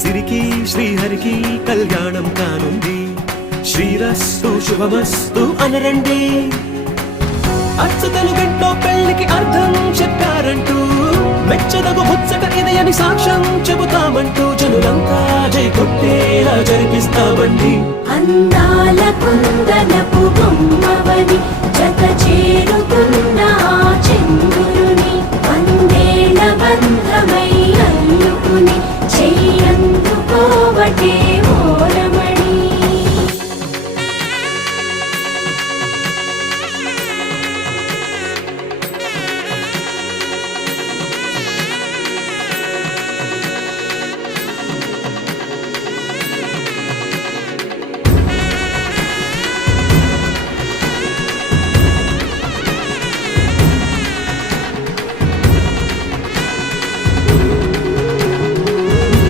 సిరికి శ్రీహరికి కళ్యాణం కానుంది. శ్రీరస్తు శుభమస్తు అనరండి. అచ్చ తెలుగింట్లో పెళ్లికి అర్థం చెప్పారంటూ మెచ్చదగు ముచ్చట ఇది అని సాక్ష్యం చెబుతామంటూ జనులంతా జై కొట్టేలా జరిపిస్తామండి. అందాల కుందనపు బొమ్మవని జత చేరుకు